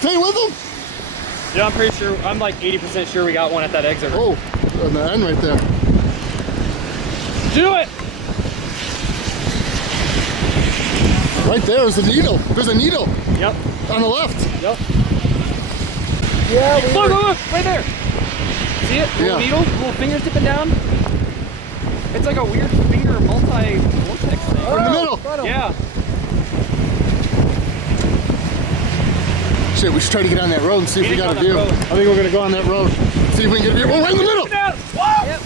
stay with him? Yeah, I'm pretty sure. I'm like 80% sure we got one at that exit. Oh, on the end right there. Do it! Right there is a needle. There's a needle. Yep. On the left. Yep. Yeah. Look, right there. See it? Little Yeah. needle, little fingers dipping down. It's like a weird finger multi-vortex thing. In the middle. Yeah. Shit, we should try to get on that road and see if we got a Get on view. that road. I think we're gonna go on that road. See if we can get a view. Oh, right in the middle. Whoa! Yep.